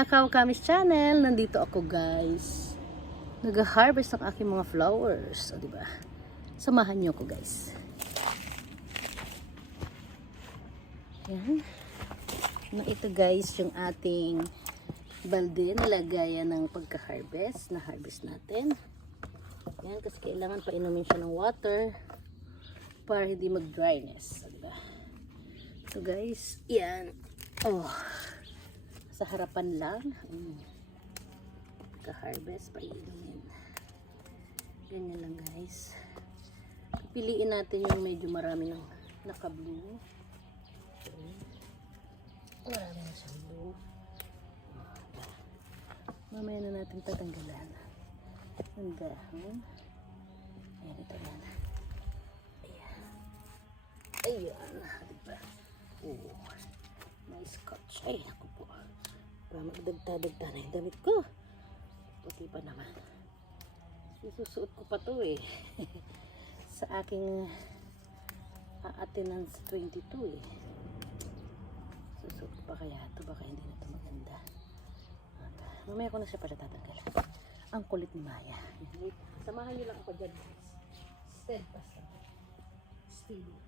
mga Kawakamis channel, nandito ako guys. Nag-harvest ng aking mga flowers, o diba? Samahan niyo ko guys. Yan. Ito guys yung ating balde na lagayan ng pagka-harvest, na harvest natin. Yan, kasi kailangan painumin siya ng water para hindi mag-dryness, o diba? So guys, yan. Oh, sa harapan lang. Ka-harvest, painumin. Ganyan lang guys. Piliin natin yung medyo marami ng naka-blue. Marami na siyang blue. Mamaya na natin tatanggalan. Ang dahon. Ayan, ito yan. Ayan. Ayan. Diba? Oh, may scotch. Ay, naku po. Para magdagta-dagta na yung damit ko. Puti pa naman. Isusuot ko pa to eh. Sa aking attendance 22 eh. Susuot ko pa kaya ito. Baka hindi na ito maganda. Mamaya ko na siya para tatanggal. Ang kulit ni Maya. Samahan niyo lang ako dyan guys. Steadfast lang. Steady.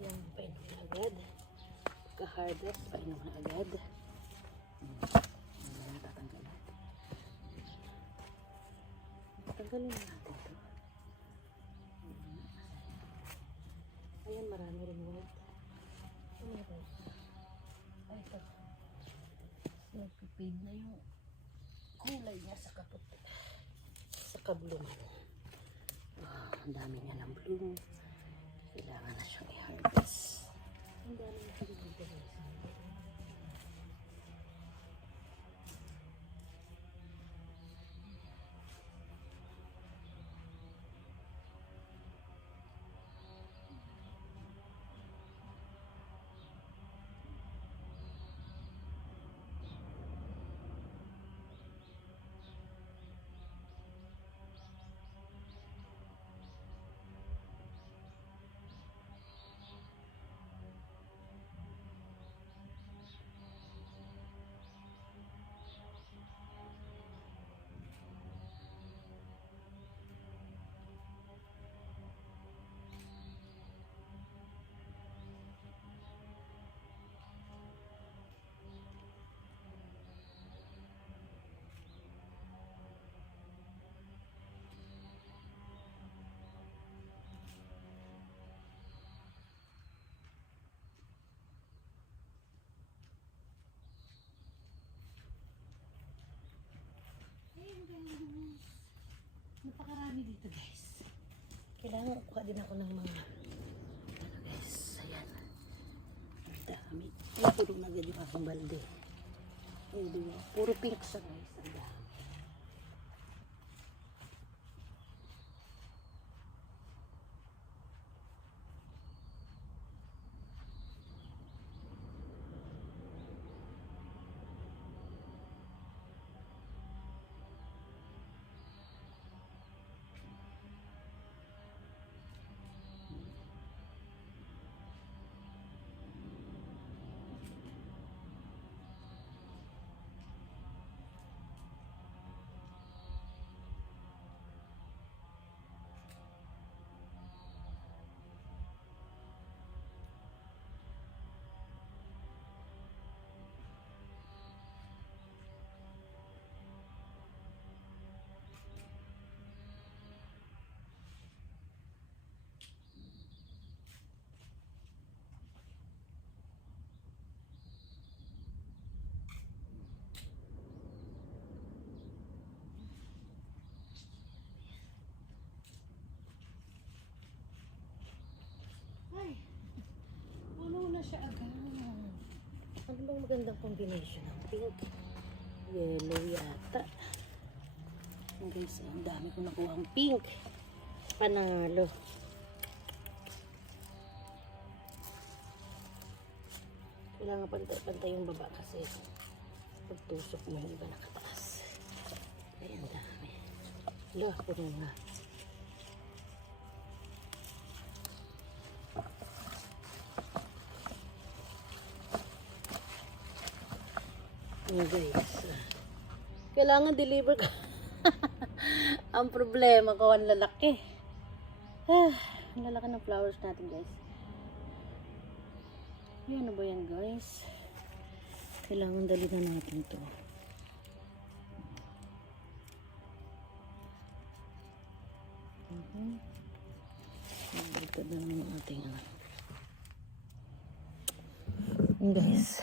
Ayan, painom na agad. Pagka-harvest, painom na agad. Ayan, tatanggalin. Tatanggalin na natin ito. Ayan, marami rin white. Ano ba ito? Ay, ito. Nagpipid na yung kulay niya sa kaputi. Sa kabluman. Ang dami niya ng bloom. Kailangan na siyang i-harvest. Ang dami niya dito guys. Napakarami dito guys. Kailangan kuha din ako ng mga guys, ayan. Ang dami. Ay, puro na agad yung aking balde. Ay, diba? Puro pink siya guys. Ang dami. Siya agad. Ano bang magandang combination ng pink? Yellow yata. Guys, ang dami ko nakuha ang pink. Panalo. Kailangan pantay yung baba kasi pagtusok mo yung iba nakataas. Ayan, dami. Hala, puno na. Ayan guys. Kailangan deliver ka. Ang problema ko, ang lalaki. Ang lalaki ng flowers natin guys. Ayan na ba yan guys? Kailangan dali na natin to. Ito na naman ang ating guys,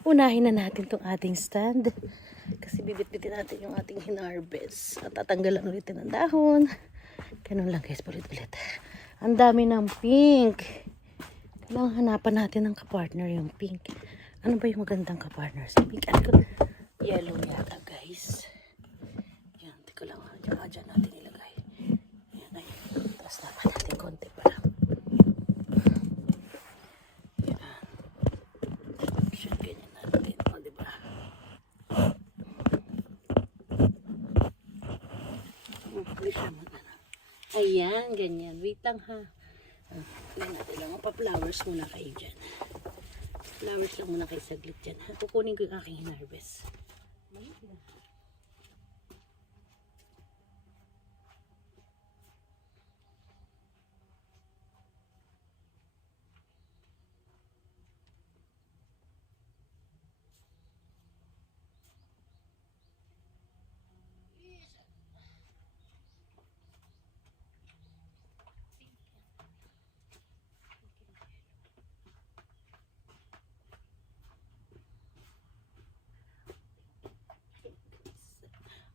unahin na natin tong ating stand kasi bibit-bitin natin yung ating hinarvest at tatanggalan ulit ng dahon. Ganun lang guys, ulit-ulit. Ang dami ng pink. Kailangan hanapan natin ng kapartner yung pink. Ano ba yung magandang kapartner sa pink? Yellow yata guys. Yan, tiko lang. Diyan natin ilagay. Yan ay. Tapos naman natin konti pa lang. Yan. Ganyan natin. O, diba? Ayan, ganyan. Wait lang ha. Yan natin lang. Pa-flowers muna kayo dyan. Flowers lang muna kayo saglit dyan ha. Kukunin ko yung aking hinarvest.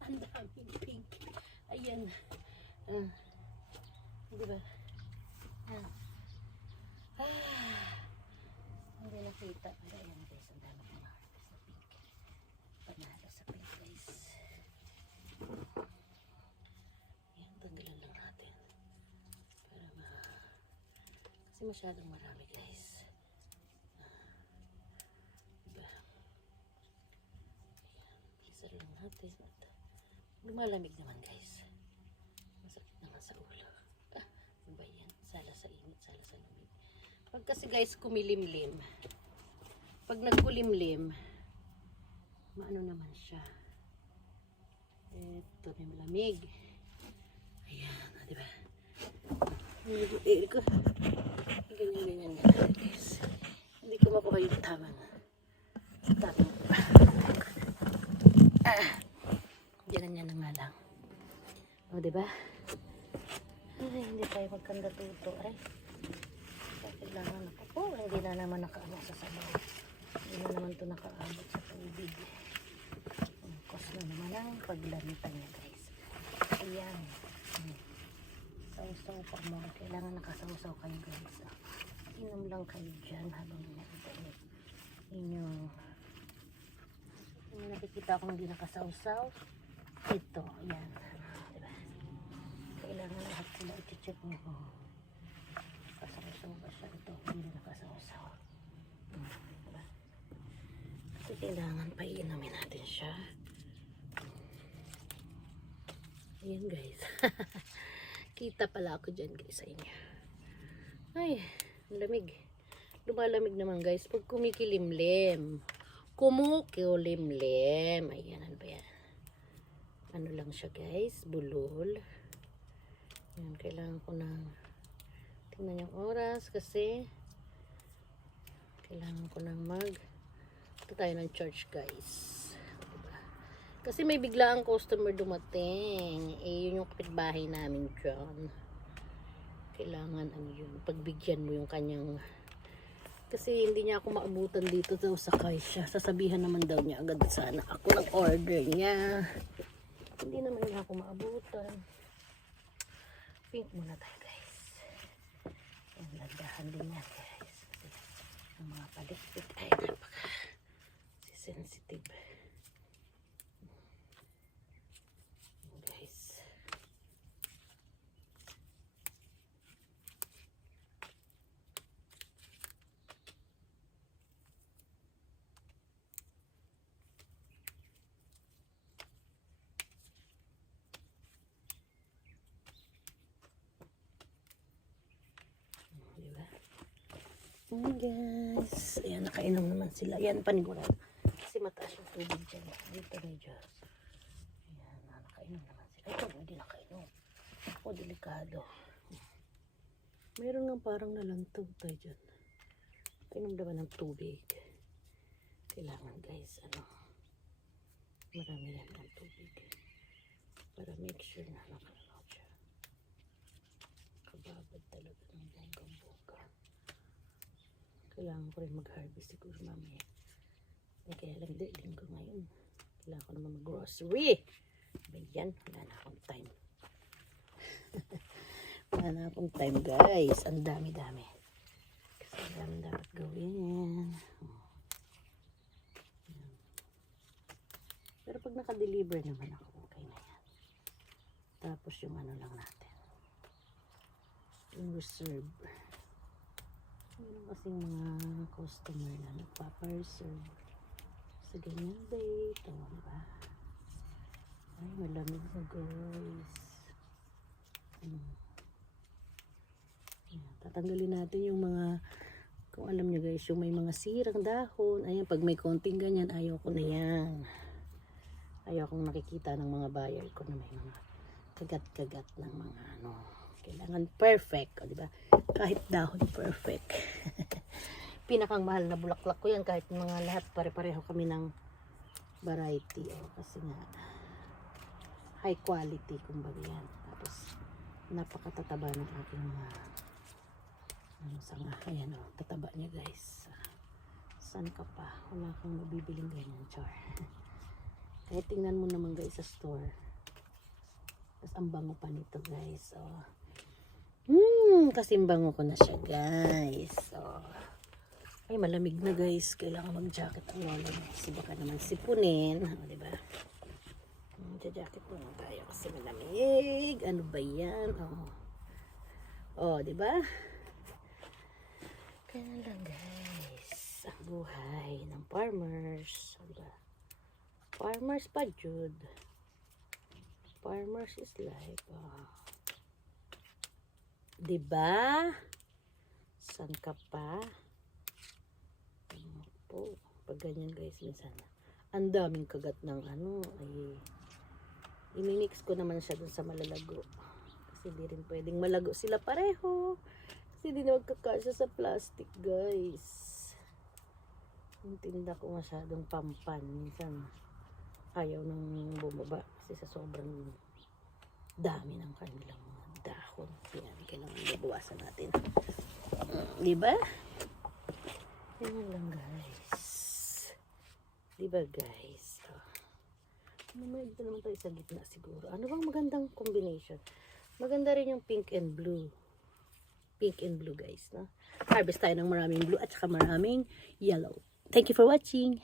Ang daming pink. Ayan. Diba? Hindi nakita. Ayan guys, ang dami ng harvest sa pink. Panalo sa pink guys. Ayan, tanggalan lang natin. Kasi masyadong marami guys. Diba? Ayan, blizzard lang natin. Lumalamig naman guys. Masakit naman sa ulo. Ano ba yan? Sala sa init, sala sa lamig. Pag kasi guys kumilimlim, pag nagkulimlim, maano naman siya. Ito na yung lamig. Ayan, diba? Ganyan guys. Hindi ko makuha yung tamang ganyan na nga lang. O, diba? Ay, hindi tayo magkanda-tuto. Ay, kailangan ako po. Hindi na naman nakaano sa sabaw. Hindi na naman ito nakaabot sa tubig. Ang cost na naman ang paglamitan niya, guys. Ayan. Sausaw pa mo. Kailangan nakasawsaw kayo, guys. Inom lang kayo dyan habang nakainit. Inyong nakikita akong hindi nakasawsaw. Ito, ayan. Diba? Kailangan lahat sila i-check mo. Kasawsaw ba siya? Ito, hindi nakasawasaw. Diba? Kasi kailangan paiinamin natin siya. Ayan guys. Kita pala ako dyan guys sa inyo. Ay, lamig. Lumalamig naman guys pag kumikilimlim. Kumukilimlim. Ayan, ano ba yan? Ano lang siya guys, bulol. Yan, kailangan ko ng tingnan yung oras kasi kailangan ko ng ito tayo ng church guys. Diba? Kasi may biglaang customer dumating. Yun yung kapitbahay namin dyan. Kailangan yun, pagbigyan mo yung kanyang kasi hindi niya ako maabutan dito daw sa kaisya. Sasabihan naman daw niya agad sana ako ng order niya. Hindi naman niya ako maabutan. Pink muna tayo guys. Yan, landahan din yan guys. Kasi ang mga palikpik ay sensitive. Guys. Hi guys. Ayan, nakainom naman sila. Ayan, paniguran. Kasi mataas yung tubig dyan. Dito medyo. Ayan, nakainom naman sila. Ito, hindi nakainom. Ako, delikado. Meron nga parang nalantog tayo dyan. Kainom naman ng tubig. Kailangan guys, marami yan ng tubig. Para make sure na nakalaw siya. Kababad talaga ng bonggang-bongga. Kailangan ko rin mag-harvest siguro mamaya. Kaya lang hindi, linggo ngayon. Kailangan ko naman mag-grocery. Ayan, wala na akong time. Wala na akong time guys. Ang dami-dami. Kasi ang dami dapat gawin. Pero pag naka-deliver naman ako, okay na yan. Tapos yung lang natin. Yung reserve. Meron kasing mga customer na nagpapa-reserve sa ganyan date. O, diba? Ay, malamig na guys. Tatanggalin natin yung mga, kung alam nyo guys, yung may mga sirang dahon. Ayan, pag may konting ganyan, ayaw ko na yan. Ayaw kong nakikita ng mga buyer ko na may mga kagat-kagat ng mga kailangan perfect, o diba? Kahit dahon perfect. Pinakang mahal na bulaklak ko yan, kahit mga lahat pare-pareho kami ng variety, kasi nga high quality kumbaga yan. Tapos napakatataba ng aking mga sanga. Ayan tataba niya guys. Saan ka pa? Wala kang mabibiling ganyan, char. Kaya tingnan mo naman guys sa store. Tapos ang bango pa nito guys. Kasi bango ko na siya guys. Ay malamig na guys. Kailangan mag-jacket ang lola mo. Kasi baka naman sipunin. Diba? Jacket muna tayo kasi malamig. Ano ba yan? Diba? Kaya lang guys. Ang buhay ng farmers. Diba? Farmers pa, Jude. Farmers is life. Diba? San ka pa? Pag ganyan guys, minsan ang daming kagat ng ininix ko naman siya dun sa malalago. Kasi di rin pwedeng malago sila pareho. Kasi di na magkakasya sa plastic guys. Yung tinda ko masyadong pampan. Minsan ayaw nang bumaba kasi sa sobrang dami ng kanilang dahon. Yan, kailangan babawasan natin. Diba? Yan lang guys. Diba guys? Mamaya dito naman tayo sa gitna siguro. Ano bang magandang combination? Maganda rin yung pink and blue. Pink and blue guys. Harvest tayo ng maraming blue at saka maraming yellow. Thank you for watching.